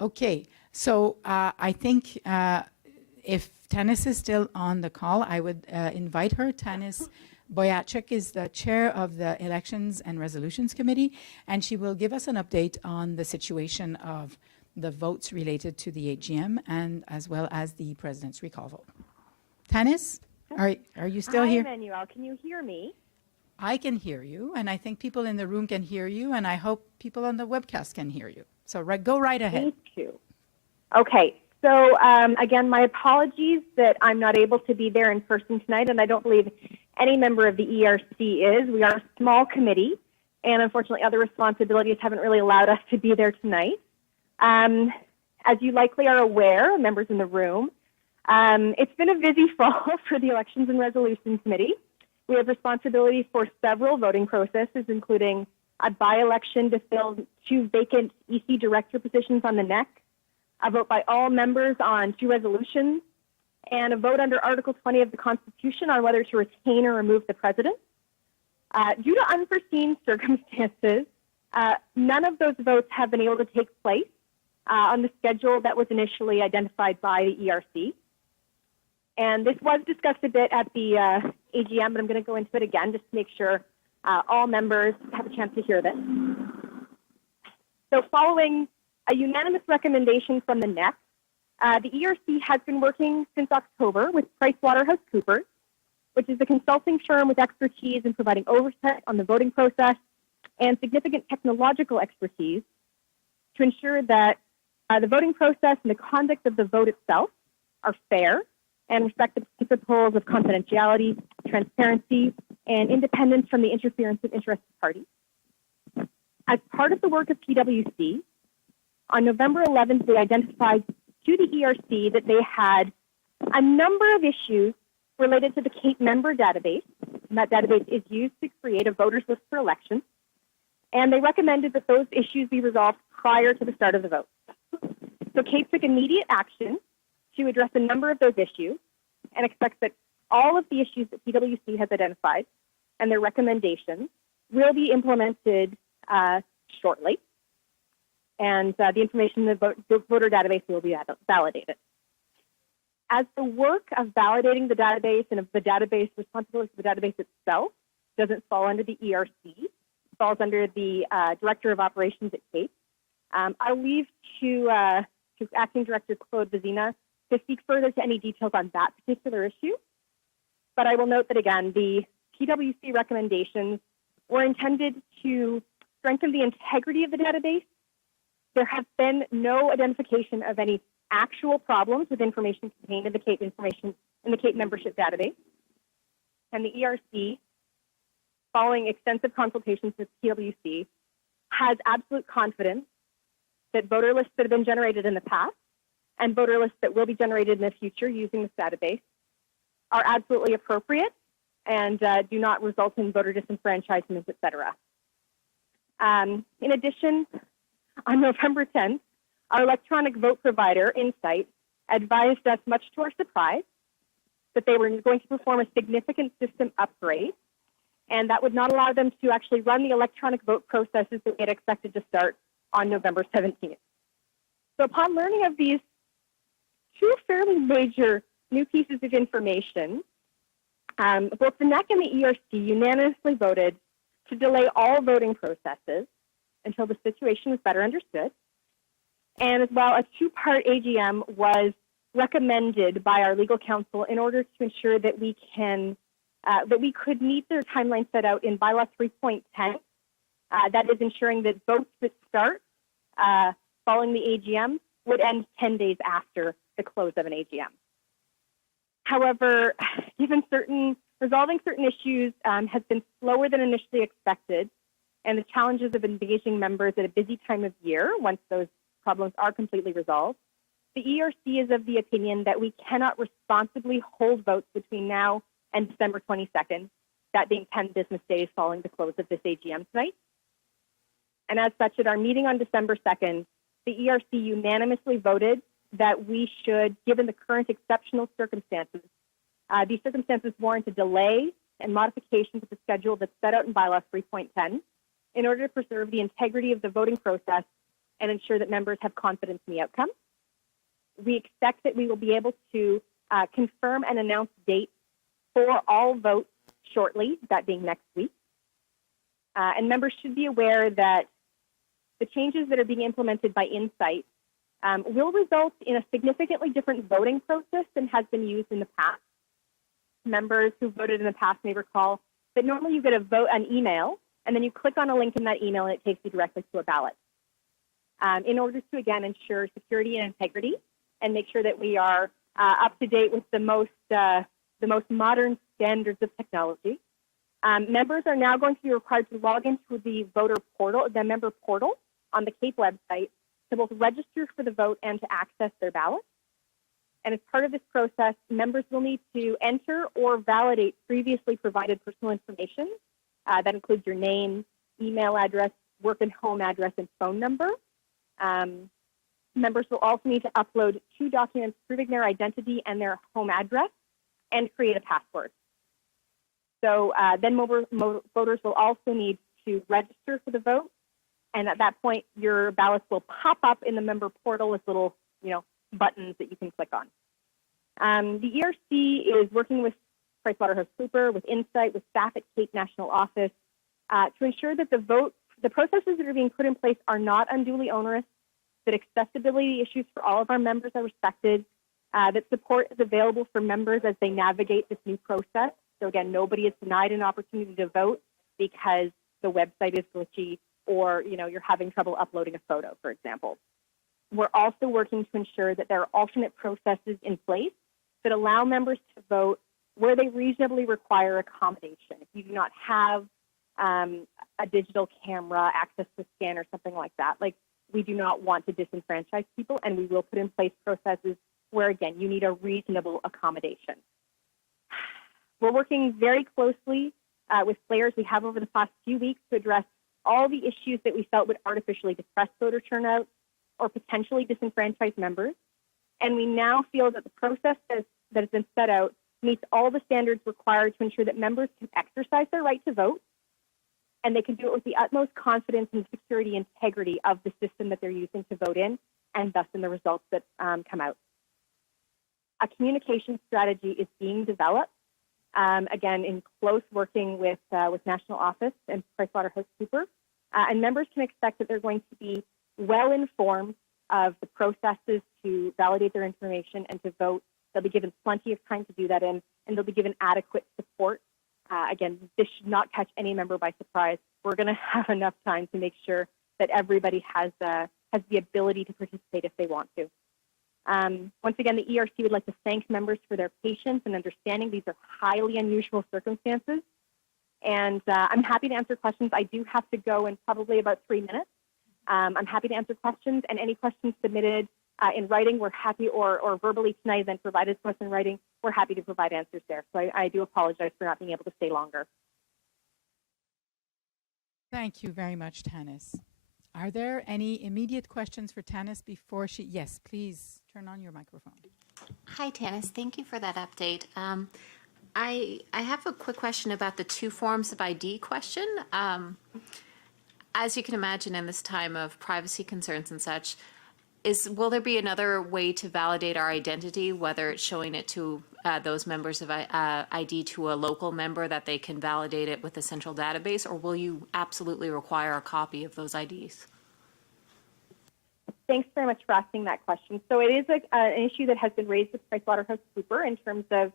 Okay, so I think if Tannis is still on the call, I would invite her. Tannis Bujaczek is the chair of the Elections and Resolutions Committee, and she will give us an update on the situation of the votes related to the AGM and as well as the president's recall vote. Tannis, are you still here? Hi, Emmanuel. Can you hear me? I can hear you, and I think people in the room can hear you, and I hope people on the webcast can hear you. So go right ahead. Me too. Okay. So again, my apologies that I'm not able to be there in person tonight, and I don't believe any member of the ERC is. We are a small committee, and unfortunately other responsibilities haven't really allowed us to be there tonight. As you likely are aware, members in the room, it's been a busy fall for the Elections and Resolutions Committee. We have responsibility for several voting processes, including a by-election to fill 2 vacant EC director positions on the NEC, a vote by all members on 2 resolutions, and a vote under Article 20 of the Constitution on whether to retain or remove the president. Due to unforeseen circumstances, none of those votes have been able to take place on the schedule that was initially identified by the ERC. And this was discussed a bit at the AGM, but I'm going to go into it again just to make sure all members have a chance to hear this. So following a unanimous recommendation from the NEC, the ERC has been working since October with PricewaterhouseCoopers, which is a consulting firm with expertise in providing oversight on the voting process and significant technological expertise to ensure that the voting process and the conduct of the vote itself are fair and respect the principles of confidentiality, transparency, and independence from the interference of interested parties. As part of the work of PwC, on November 11th, they identified to the ERC that they had a number of issues related to the CAPE member database, and that database is used to create a voters list for elections, and they recommended that those issues be resolved prior to the start of the vote. So CAPE took immediate action to address a number of those issues and expects that all of the issues that PwC has identified and their recommendations will be implemented shortly. And the information in the voter database will be validated. As the work of validating the database and of the database responsibility for the database itself doesn't fall under the ERC, it falls under the Director of Operations at CAPE, I'll leave to Acting Director Claude Vizina to speak further to any details on that particular issue. But I will note that, again, the PwC recommendations were intended to strengthen the integrity of the database. There has been no identification of any actual problems with information contained in the CAPE membership database. And the ERC, following extensive consultations with PwC, has absolute confidence that voter lists that have been generated in the past and voter lists that will be generated in the future using this database are absolutely appropriate and do not result in voter disenfranchisement, et cetera. In addition, on November 10th, our electronic vote provider, Insight, advised us, much to our surprise, that they were going to perform a significant system upgrade, and that would not allow them to actually run the electronic vote processes that we had expected to start on November 17th. So upon learning of these 2 fairly major new pieces of information, both the NEC and the ERC unanimously voted to delay all voting processes until the situation was better understood. And as well, a 2-part AGM was recommended by our legal counsel in order to ensure that we could meet the timeline set out in Bylaw 3.10. That is ensuring that votes that start following the AGM would end 10 days after the close of an AGM. However, resolving certain issues has been slower than initially expected, and the challenges of engaging members at a busy time of year, once those problems are completely resolved, the ERC is of the opinion that we cannot responsibly hold votes between now and December 22nd, that being 10 business days following the close of this AGM tonight. And as such, at our meeting on December 2nd, the ERC unanimously voted that we should, given the current exceptional circumstances, these circumstances warrant a delay and modification to the schedule that's set out in Bylaw 3.10 in order to preserve the integrity of the voting process and ensure that members have confidence in the outcome. We expect that we will be able to confirm and announce dates for all votes shortly, that being next week. And members should be aware that the changes that are being implemented by Insight will result in a significantly different voting process than has been used in the past. Members who voted in the past may recall that normally you get an email, and then you click on a link in that email and it takes you directly to a ballot. In order to, again, ensure security and integrity and make sure that we are up to date with the most modern standards of technology, members are now going to be required to log into the voter portal, the member portal on the CAPE website to both register for the vote and to access their ballot. And as part of this process, members will need to enter or validate previously provided personal information. That includes your name, email address, work and home address, and phone number. Members will also need to upload 2 documents proving their identity and their home address and create a password. So then voters will also need to register for the vote. And at that point, your ballots will pop up in the member portal as little, buttons that you can click on. The ERC is working with PricewaterhouseCoopers, with Insight, with staff at CAPE National Office to ensure that the processes that are being put in place are not unduly onerous, that accessibility issues for all of our members are respected, that support is available for members as they navigate this new process. So again, nobody is denied an opportunity to vote because the website is glitchy or you're having trouble uploading a photo, for example. We're also working to ensure that there are alternate processes in place that allow members to vote where they reasonably require accommodation. If you do not have a digital camera, access to scan or something like that, we do not want to disenfranchise people, and we will put in place processes where, again, you need a reasonable accommodation. We're working very closely with players we have over the past few weeks to address all the issues that we felt would artificially depress voter turnout or potentially disenfranchise members. And we now feel that the process that has been set out meets all the standards required to ensure that members can exercise their right to vote, and they can do it with the utmost confidence in the security and integrity of the system that they're using to vote in, and thus in the results that come out. A communication strategy is being developed, again, in close working with National Office and PricewaterhouseCoopers, and members can expect that they're going to be well informed of the processes to validate their information and to vote. They'll be given plenty of time to do that and they'll be given adequate support. Again, this should not catch any member by surprise. We're going to have enough time to make sure that everybody has the ability to participate if they want to. Once again, the ERC would like to thank members for their patience and understanding. These are highly unusual circumstances. And I'm happy to answer questions. I do have to go in probably about 3 minutes. I'm happy to answer questions, and any questions submitted in writing, we're happy, or verbally tonight, then provided to us in writing, we're happy to provide answers there. So I do apologize for not being able to stay longer. Thank you very much, Tannis. Are there any immediate questions for Tannis before she? Yes, please turn on your microphone. Hi, Tannis. Thank you for that update. I have a quick question about the 2 forms of ID question. As you can imagine, in this time of privacy concerns and such, will there be another way to validate our identity, whether it's showing it to those members of ID to a local member that they can validate it with a central database, or will you absolutely require a copy of those IDs? Thanks very much for asking that question. So it is an issue that has been raised with PricewaterhouseCoopers in terms of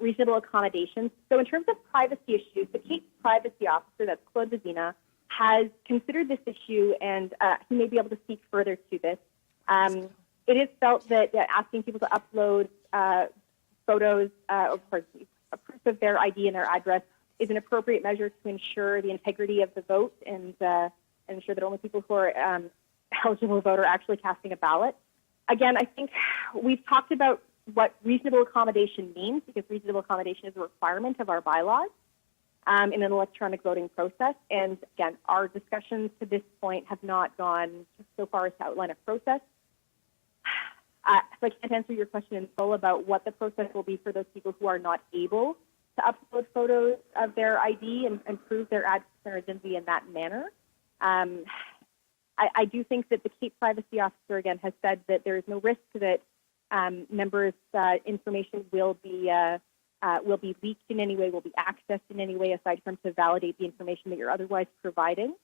reasonable accommodations. So in terms of privacy issues, the CAPE privacy officer, that's Claude Vizina, has considered this issue, and he may be able to speak further to this. It is felt that asking people to upload photos or proof of their ID and their address is an appropriate measure to ensure the integrity of the vote and ensure that only people who are eligible to vote are actually casting a ballot. Again, I think we've talked about what reasonable accommodation means, because reasonable accommodation is a requirement of our bylaws in an electronic voting process. And again, our discussions to this point have not gone so far as to outline a process. So I can't answer your question in full about what the process will be for those people who are not able to upload photos of their ID and prove their address and identity in that manner. I do think that the Cape Privacy Officer, again, has said that there is no risk that members' information will be leaked in any way, will be accessed in any way, aside from to validate the information that you're otherwise providing.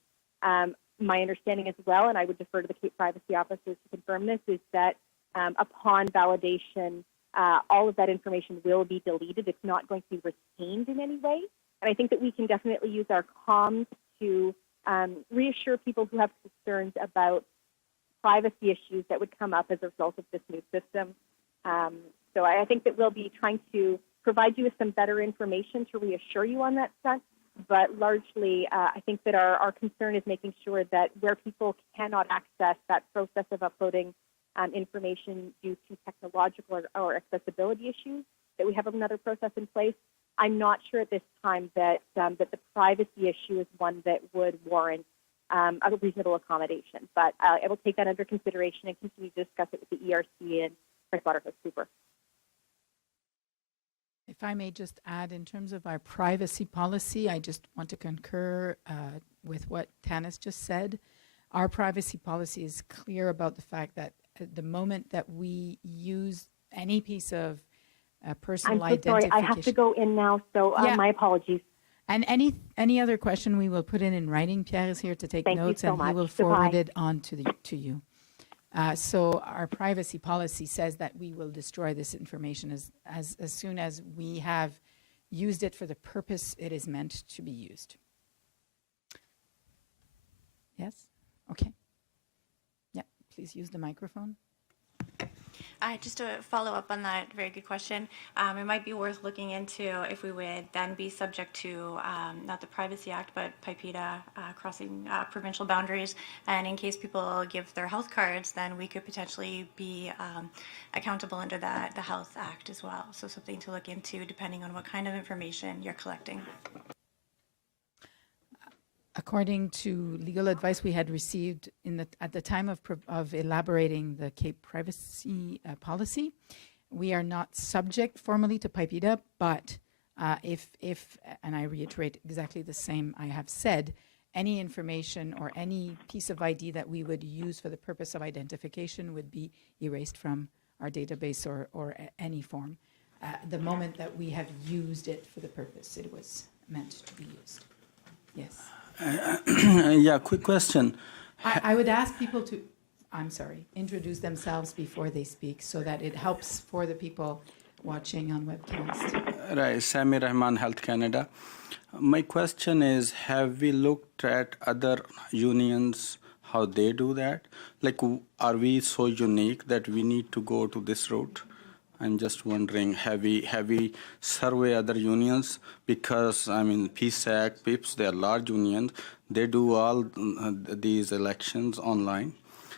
My understanding as well, and I would defer to the Cape Privacy Officer to confirm this, is that upon validation, all of that information will be deleted. It's not going to be retained in any way. And I think that we can definitely use our comms to reassure people who have concerns about privacy issues that would come up as a result of this new system. So I think that we'll be trying to provide you with some better information to reassure you on that front. But largely, I think that our concern is making sure that where people cannot access that process of uploading information due to technological or accessibility issues, that we have another process in place. I'm not sure at this time that that the privacy issue is one that would warrant a reasonable accommodation. But I will take that under consideration and continue to discuss it with the ERC and PricewaterhouseCoopers. If I may just add, in terms of our privacy policy, I just want to concur with what Tannis just said. Our privacy policy is clear about the fact that at the moment that we use any piece of personal I'm so sorry, I have to go in now, so my apologies. And any other question we will put in writing. Pierre is here to take notes, so and much. he will forward it on to you. So our privacy policy says that we will destroy this information as soon as we have used it for the purpose it is meant to be used. Yes? Okay. Yeah, please use the microphone. Just to follow up on that, very good question. It might be worth looking into if we would then be subject to not the Privacy Act, but PIPEDA crossing provincial boundaries. And in case people give their health cards, then we could potentially be accountable under the Health Act as well. So something to look into depending on what kind of information you're collecting. According to legal advice we had received at the time of elaborating the Cape privacy policy, we are not subject formally to PIPEDA, but if, and I reiterate exactly the same I have said, any information or any piece of ID that we would use for the purpose of identification would be erased from our database or any form. The moment that we have used it for the purpose it was meant to be used. Yes. Yeah, quick question. I would ask people to, introduce themselves before they speak so that it helps for the people watching on webcast. Right, Sami Rahman, Health Canada. My question is, have we looked at other unions, how they do that? Like, are we so unique that we need to go to this route? I'm just wondering, have we survey other unions? Because, I mean, PSAC, PIPS, they are large unions. They do all these elections online.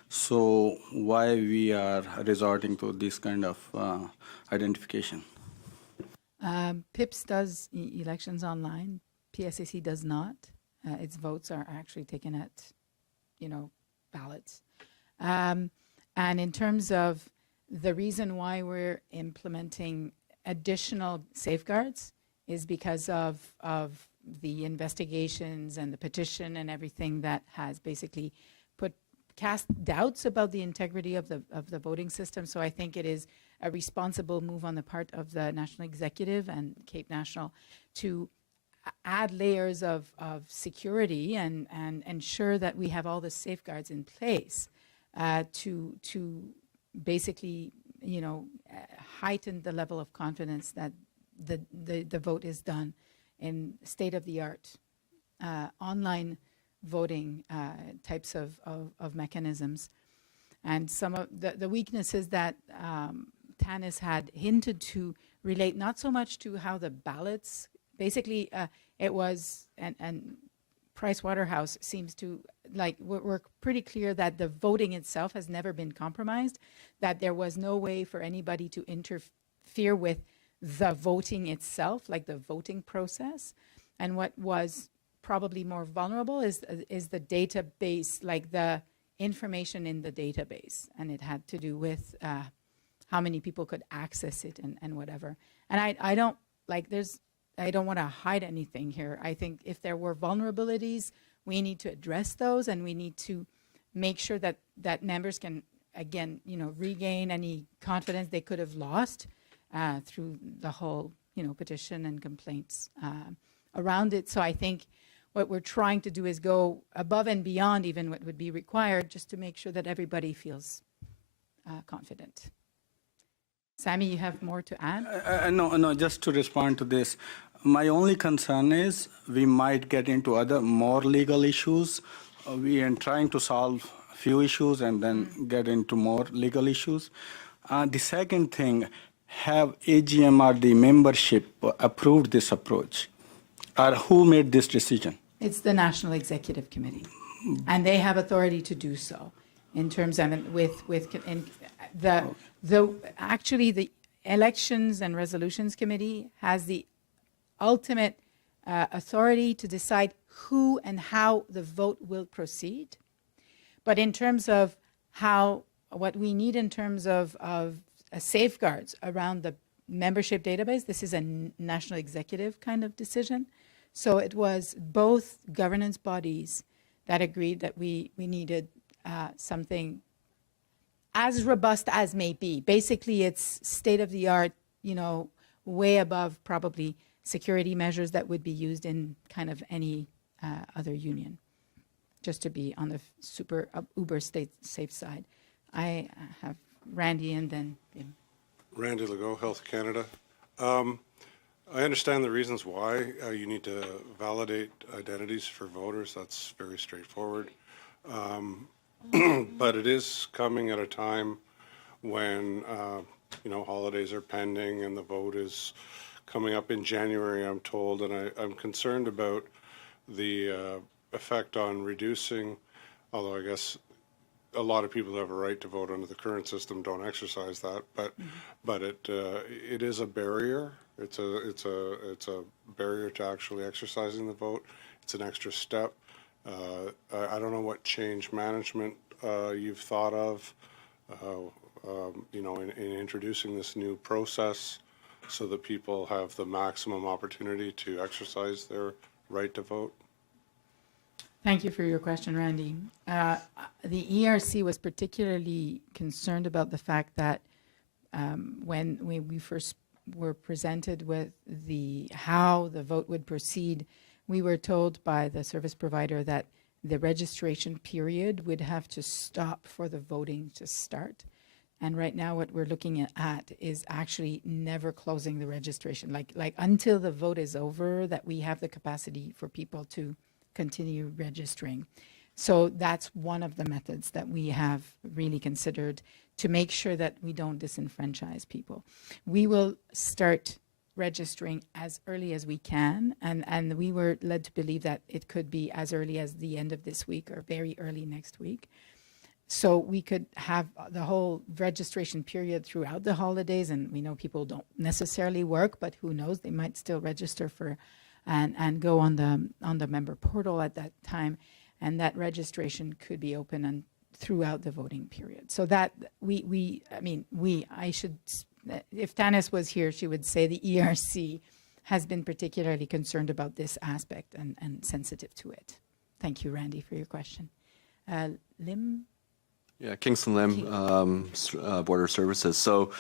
So why we are resorting to this kind of identification? PIPS does elections online. PSAC does not. Its votes are actually taken at, ballots. And in terms of the reason why we're implementing additional safeguards is because of the investigations and the petition and everything that has basically cast doubts about the integrity of the voting system. So I think it is a responsible move on the part of the National Executive and Cape National to add layers of security and ensure that we have all the safeguards in place to basically, heighten the level of confidence that the vote is done in state-of-the-art online voting types of mechanisms. And some of the weaknesses that Tannis had hinted to relate not so much to how the ballots, basically it was, and Pricewaterhouse seems to, we're pretty clear that the voting itself has never been compromised, that there was no way for anybody to interfere with the voting itself, like the voting process. And what was probably more vulnerable is the database, like the information in the database. And it had to do with how many people could access it and whatever. And I don't want to hide anything here. I think if there were vulnerabilities, we need to address those, and we need to make sure that members can, again, regain any confidence they could have lost through the whole, petition and complaints around it. So I think what we're trying to do is go above and beyond even what would be required, just to make sure that everybody feels confident. Sammy, you have more to add? No, just to respond to this. My only concern is we might get into other more legal issues. We are trying to solve a few issues and then get into more legal issues. The second thing, have AGM or the membership approved this approach? Or who made this decision? It's the National Executive Committee, and they have authority to do so in terms of, actually the Elections and Resolutions Committee has the ultimate authority to decide who and how the vote will proceed. But in terms of what we need in terms of safeguards around the membership database, this is a national executive kind of decision. So it was both governance bodies that agreed that we needed something as robust as may be. Basically, it's state-of-the-art, way above probably security measures that would be used in kind of any other union, just to be on the super uber safe side. I have Randy and then Jim. Randy Legault, Health Canada. I understand the reasons why you need to validate identities for voters. That's very straightforward. But it is coming at a time when, holidays are pending and the vote is coming up in January, I'm told, and I'm concerned about the effect on reducing, although I guess a lot of people who have a right to vote under the current system don't exercise that, but it is a barrier. It's a barrier to actually exercising the vote. It's an extra step. I don't know what change management you've thought of, in introducing this new process so that people have the maximum opportunity to exercise their right to vote. Thank you for your question, Randy. The ERC was particularly concerned about the fact that when we first were presented with how the vote would proceed, we were told by the service provider that the registration period would have to stop for the voting to start. And right now what we're looking at is actually never closing the registration, like until the vote is over, that we have the capacity for people to continue registering. So that's one of the methods that we have really considered to make sure that we don't disenfranchise people. We will start registering as early as we can, and we were led to believe that it could be as early as the end of this week or very early next week. So we could have the whole registration period throughout the holidays, and we know people don't necessarily work, but who knows, they might still register for and go on the member portal at that time, and that registration could be open and throughout the voting period. So that if Tannis was here, she would say the ERC has been particularly concerned about this aspect and sensitive to it. Thank you, Randy, for your question. Lim? Yeah, Kingston Lim, Border Services. So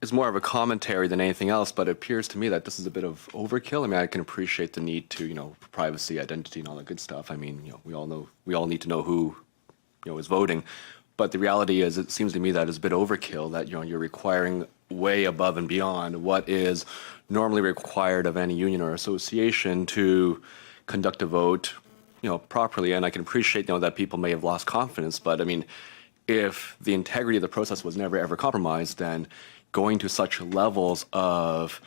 it's more of a commentary than anything else, but it appears to me that this is a bit of overkill. I mean, I can appreciate the need to, privacy, identity, and all that good stuff. I mean, we all need to know who, is voting. But the reality is, it seems to me that it's a bit overkill that, you're requiring way above and beyond what is normally required of any union or association to conduct a vote, properly. And I can appreciate, that people may have lost confidence, but I mean, if the integrity of the process was never ever compromised, then going to such levels of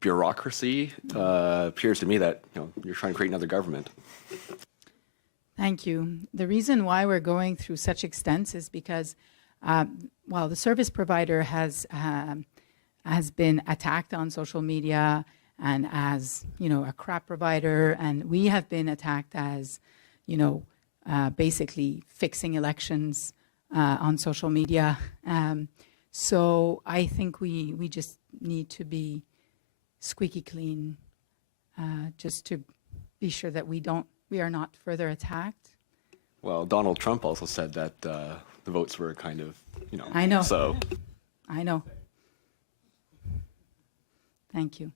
bureaucracy appears to me that, you're trying to create another government. Thank you. The reason why we're going through such extents is because, the service provider has been attacked on social media and as, a crap provider, and we have been attacked as, basically fixing elections on social media. So I think we just need to be squeaky clean, just to be sure that we are not further attacked. Well, Donald Trump also said that the votes were kind of, I know. So. I know. Thank you.